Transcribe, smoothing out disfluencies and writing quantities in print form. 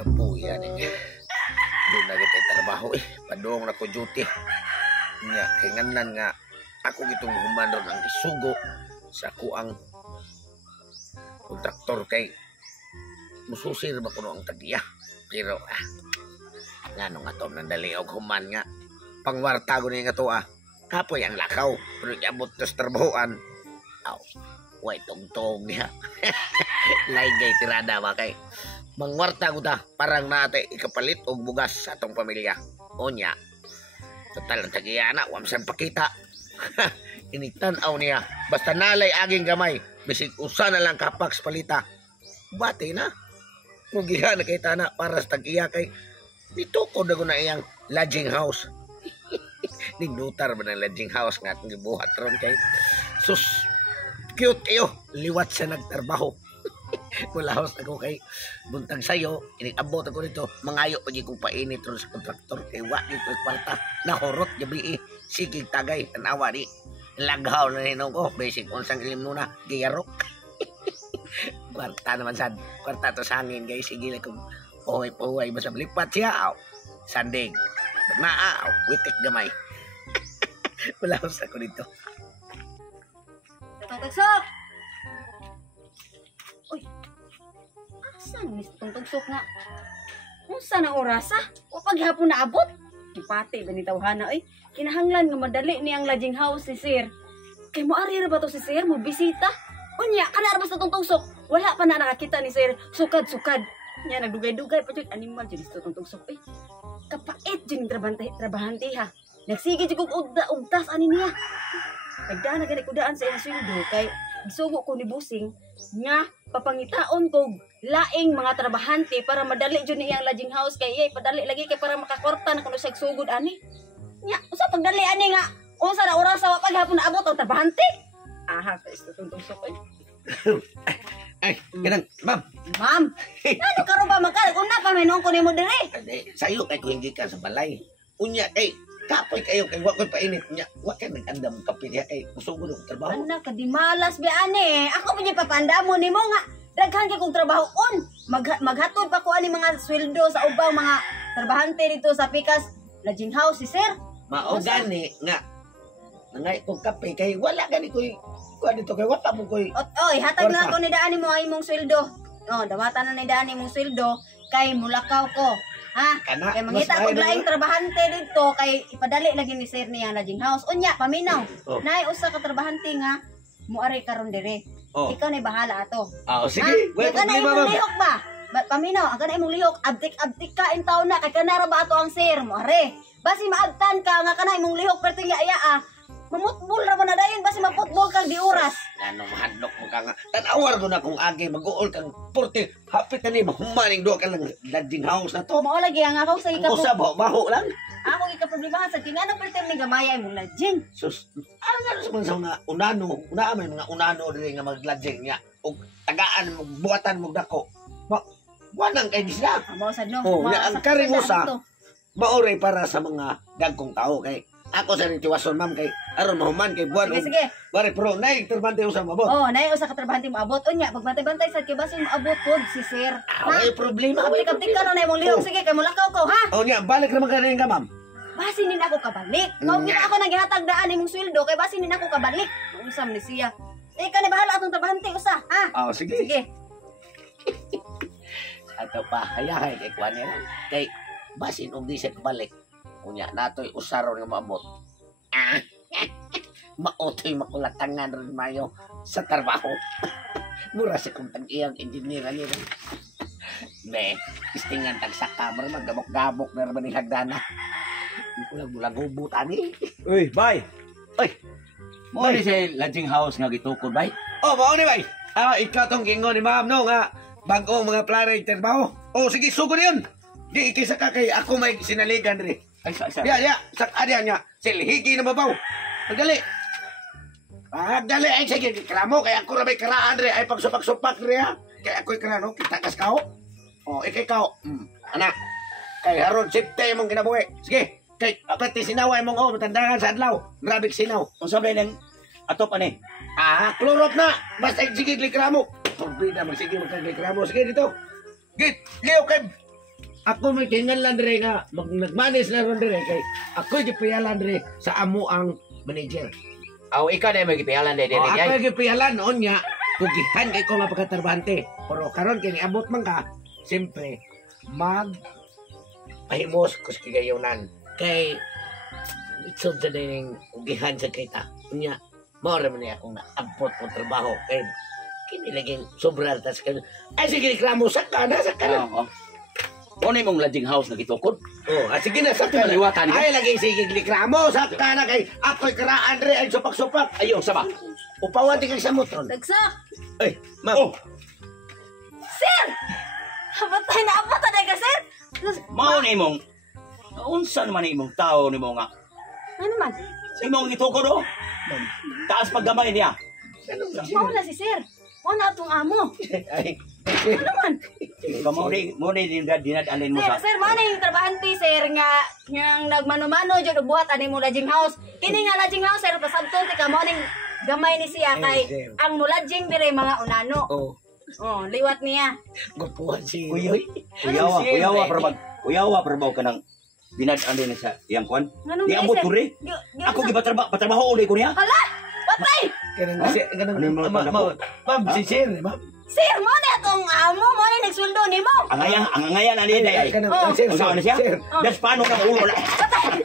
Kapuya niya. Doon na kita trabaho Padung na ko duty. Nga, kinganan nga. Ako gitong humanon ang isugo sa kuang kontraktor kay mususir ba kuno ang tagiya. Pero ngano nga to nandali og human nga pangwarta ko ni nga to kapoy ang lakaw pero iabot to sa trabahoan. Way tugtog niya. Laygay tirada ba kay mangwarta ko ta parang nate ikapalit og bugas sa atong pamilya. Onya. Total ang tagiya na wamsan pakita. Initan-aw niya basta nalay aging gamay bisig usa na lang kapaks palita. Bati na. Mugihan na kay tana para sa tagiya kay nitukod na ko na iyang lodging house. Nigdutar ba ng lodging house nga atong gibuhat ron kay sus cute kayo liwat sa nagtrabaho. Mula house ako kay buntag sayo inigabot ako nito mangayo pa kong painit ron sa kontraktor kay wa dito kwarta nahurot gabi sige tagay tanawa di laghaw na ninong ko basic unsang ilim nuna giyarok. Kwarta naman sad kwarta to sangin guys sige lang kung puhay basta lipat siya sandig na witik gamay. Wala ko sa ko dito. Tugsok! Uy! Asan ni tugsok nga? Unsa na oras o paghapon na abot? Ipati ba ni tawhana kinahanglan nga madali niyang lodging house si sir. Kay mo ari ra ba to si sir mo bisita? Unya kana ra basta tong tugsok. Wala pa na nakakita ni sir sukad-sukad. Nya nagdugay-dugay pa jud animal jud to tong tugsok kapait jud trabahante ha. Nagsige jud og ugtas ani niya. Nagdaan na gani kudaan sa iyang sweldo kay gisugo ko ni busing nga papangitaon kog laing mga trabahante para madali jud ni iyang lodging house kay iyay padali lagi kay para makakwarta na kuno sa sugod ani. Nya usa pagdali ani nga unsa na oras sa paghapon na abot ang trabahante? Aha, isto tugsok Ay, ganang, ma'am. Ma'am, ano ka ro ba magkal? Una pa may noong ko nimo dire. Sa'yo kay kung hindi ka sa balay. Unya, kapoy kayo kay wakoy painit niya. Wa kay nag-andam kape niya kay musugod og trabaho. Anak ka di malas bi ani. Ako pa di papandamo nimo nga daghan kay kog trabaho on. Maghatod pa ko ani mga sweldo sa ubang mga trabahante dito sa Pikas lodging house si sir. Mao gani nga nangay kog kape kay wala gani koy kuan dito kay wala mo koy. Oy, hatag na ako ni daan mo ay imong sweldo. Damata na ni daan imong sweldo kay mulakaw ko. Ha? Kay mangita ko laing trabahante dito kay ipadali lagi ni sir niya lodging house. Unya, paminaw. Nay usa ka trabahante nga muari karon dire. Ikaw na bahala ato. Sige. Wala problema ba? Lihok ba? Paminaw, ang kana imong lihok, abtik ka in taon na kay kanara ba ato ang sir muari. Basi maabtan ka nga kana imong lihok perti iya mamutbol ra man na dayon basi maputbol kang di oras. Ano mahadlok mo ka nga. Tanawar ko na kung agi mag-uol kang 40 hapit na ni mahumaning do ka lang lodging house na to. Mao lagi ang ako sa ika. Usa baho lang. Ako ika problema sa tingano pertem ni gamaya imong lodging. Sus, ano sa mga unano, may mga unano diri nga mag-lodging niya. Og tagaan mo buhatan mo dako. Wanang kay disla. Mao sad no. Ang karimusa maoray para sa mga dagkong tao kay ako sa rin tiwason ma'am kay aron mahuman kay buwan. Sige. Bari pro nay trabante usa maabot. Nay usa ka trabante maabot unya pag bantay-bantay sad kay basin maabot pod si sir. May problema. Kaptik ka na imong lihok sige kay mulakaw ko ha. Nya balik naman ka rin ka ma'am. Basin din ako kabalik. Mao gid ako naghatag daan imong sweldo kay basin din ako kabalik. Unsam ni siya. Kani bahala atong trabahante usa ha. Sige. Sige. Ato pa hayahay kay kuan niya kay basin og di set balik. Unya natoy usaron nga maabot. Maotoy makulatangan rin mayo sa trabaho. Mura sa kung tag-iyang engineer niya. Be, istingan tag sa kamera maggamok-gamok na naman yung hagdana. Hindi ko lang mula gubutan Uy, bay! Uy! Mo ni sa lodging house nga gitukod, bay? Mao ni bay! Ikaw tong gingon ni ma'am no nga bagong mga plano yung trabaho. Sige, sugod yun! Di ikisa ka kay ako may sinaligan rin. Ay, sa. Ya, sak adya niya. Silhigi na mabaw. Magdali. Magdali ay sige, kramo kay ako ra may karaan ri ay pagsupak-supak ri ha. Kay ako'y karano kita kas kao. Ikay kao. Anak. Kay haron sipte mong kinabuhi. Sige, kay apati sinaway mong matandangan sa adlaw. Grabe sinaw. Kung sabi lang, atop ani. Klorop na. Basta sige kramo. turbina, magsige magkagreklamo. Sige dito. Git, Leo kay ako may tingan lang dire nga nagmanis na ron dire kay ako gipialan dire sa amo ang manager. Aw, ikaw na may gipialan dai Oh, diri ako ay. gipialan noon nga kugihan kay ko nga pagkatarbante. Pero karon kini abot man ka, siyempre pahimos kus kigayunan kay itsod sa dining ugihan sa kita. Unya, mao ra man niya akong naabot po trabaho kay kini laging sobra tas kay ay sige reklamo sa kana. Oo. Mo ni mong lodging house nga gitukod. Oh, sige na sa kana. Maliwatan ka. Ay lagi sige reklamo sa kana kay ako'y karaan re ay supak-supak. Ayo, sama. Upawan ti kay sa motor. Dagsak! Ay, ma'am. Oh, Sir! Batay na abot na ka, sir! mao ni mong unsa naman imong tao ni mo nga Ano man? imong gitukod oh. Taas paggamay niya. Mao na si sir. Mao na atong amo. Ay. Ano man? Mo ni dinadalin mo Sir, sa. sir, mao na yung trabahante, sir, nga yang nagmano-mano jud buhat ani mo lodging house. Kini nga lodging house, sir, pasabton ka mao ning gamay ni siya kay sir. ang mulodging dire mga unano. Oh, Oh, liwat niya. gupuhan si Uyoy. Uyawa para ka nang dinadalin sa iyang kwan. Nganong Di abot ko rin. Ako patrabaho ulit ko niya. Hala! Patay! Ganun, ma'am, si Sir, ma'am. Sir, mo na atong amo, mo na nagsweldo nimo. Ang ngayan ani day. Ganun, Oh. Sir, Ano siya? Sir. Das paano ka ulo na. Patay!